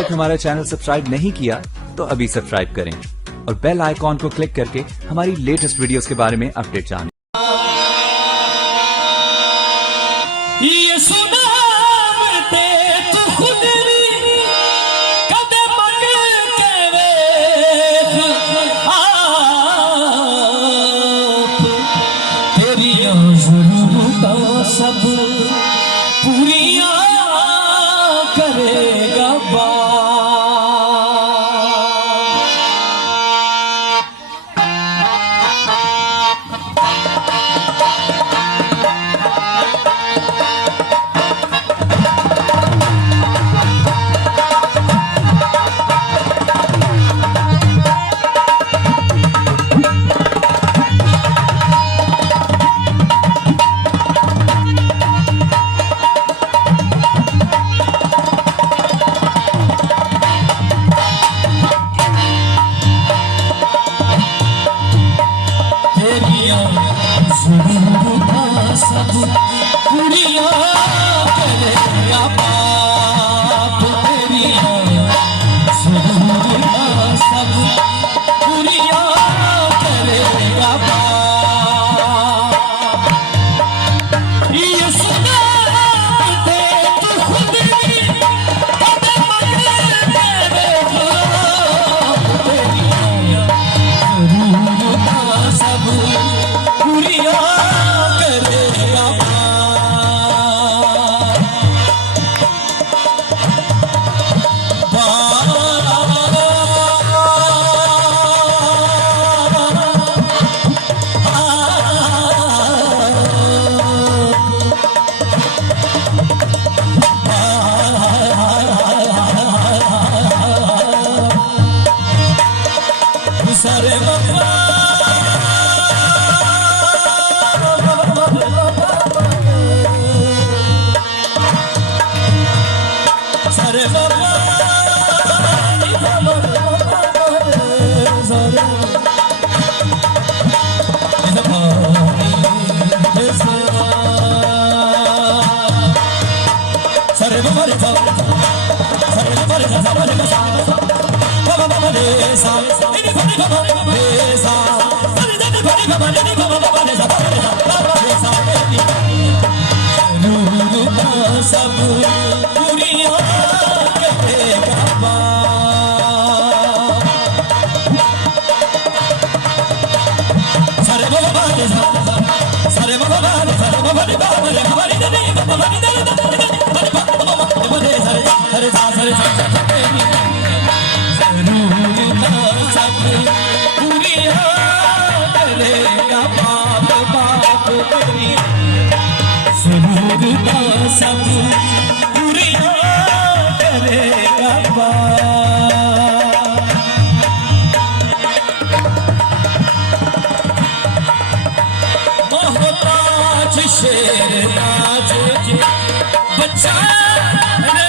तक हमारा channel subscribe नहीं किया तो अभी सब्सक्राइब करें और बेल आइकॉन को क्लिक करके हमारी लेटेस्ट वीडियोस के बारे में अपडेट जानें। ये सुना ते तू खुद कदम के वेख तेरी ज़रूरतां सब पूरियां करेगा सब पूरियां करेगा बाप तेरियां ज़रूरतां सब पूरियां करेगा बाप। ये सुना ते तू खुद कदम के वेख तेरियां ज़रूरतां सब पूरियां सारे बाबा सारे बाबा सब पूरियां करेगा बाप। सारे बाबा सारे बाबा सब पूरियां करेगा बाप। मोहताज शेर नाज बच्चा बच्चा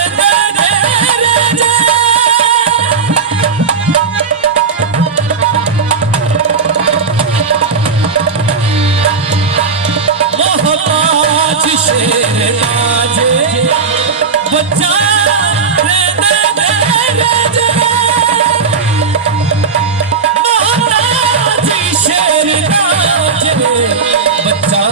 शेर नाच बच्चा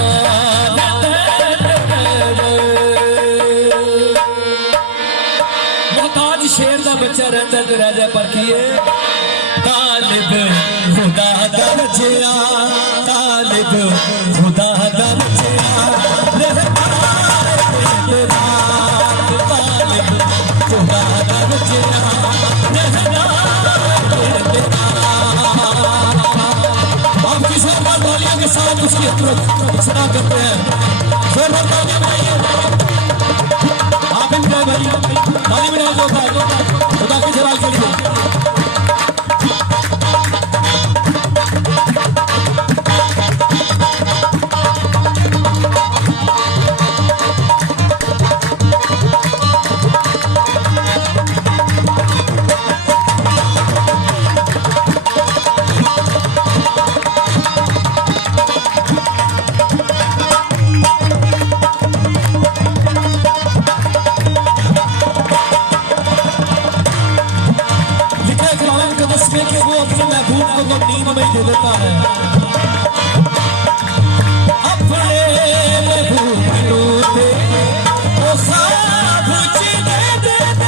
मोहताज शेर का बच्चा रहता तो राजा पर किए तालिब खुदा दरजिया तालिब खुदा दरजिया के साथ उसकी सदा करते हैं। आप इन भाई ताली मिला जो खुदा की जलाल के लिए। इसमें कि वो अपने महबूब को नींद में दे देता है। अपने महबूब टूटे वो ख्वाब दे देते।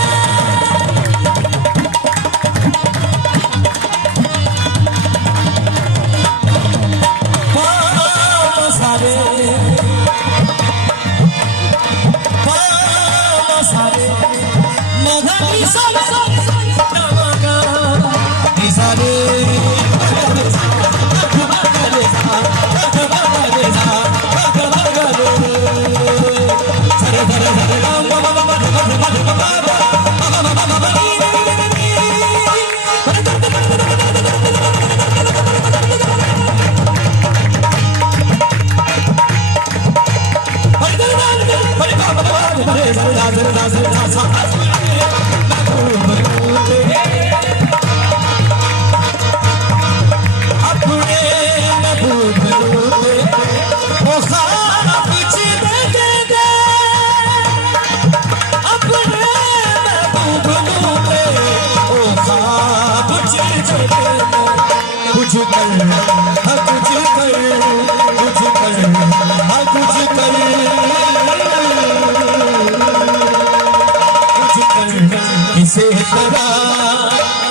इसे करा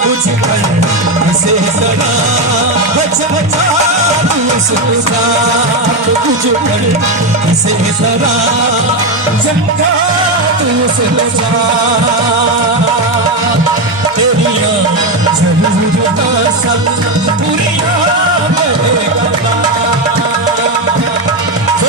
कुछ कर, इसे करा बचा कुछ कर, इसे करा चंगा तू से बचा। तेरी जरूरत सब